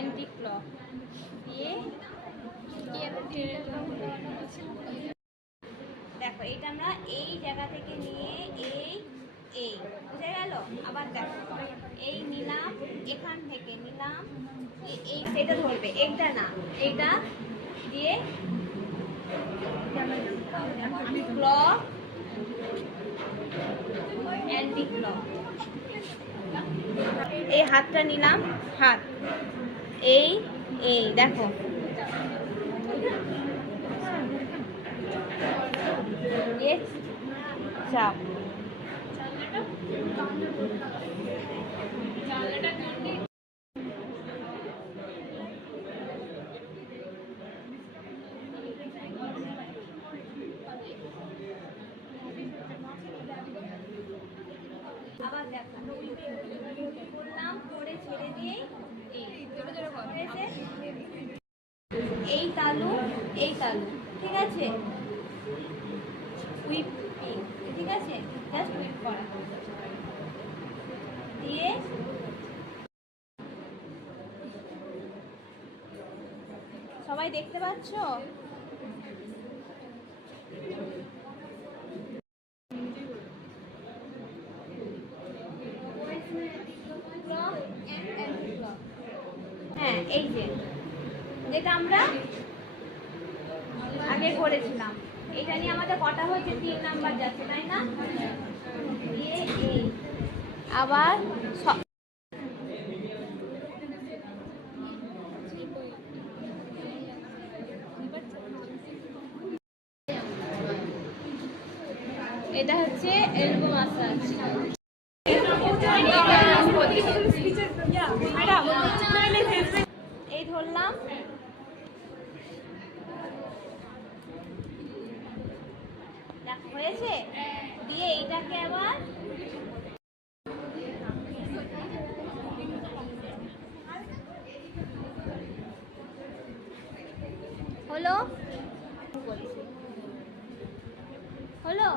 Anti clock দিয়ে দেখো এইটা আমরা এই জায়গা থেকে নিয়ে এই বুঝে গেল। আবার দেখো এই নিলাম, এখান থেকে নিলাম, এই সেটা ধরবে, এইটা না, এইটা দিয়ে ক্লক অ্যান্টি ক্লক। এই হাতটা নিলাম, হাত এই এই দেখো চাপ। আবার দেখো করলাম, করে ছেড়ে দিয়ে এই তালু, এই তালু, ঠিক আছে, হুইপ, ঠিক আছে, জাস্ট হুইপ করা দিয়ে সবাই দেখতে পাচ্ছ? হ্যাঁ, এই যে যেটা আমরা আগে করেছিলাম, এটা নিয়ে আমাদের কটা হয়েছে? 3 নাম্বার যাচ্ছে, তাই না? আবার এটা হচ্ছে এলবো মাসাজ। এই ধরলাম, হয়েছে, দিয়ে এইটাকে আবার হলো হলো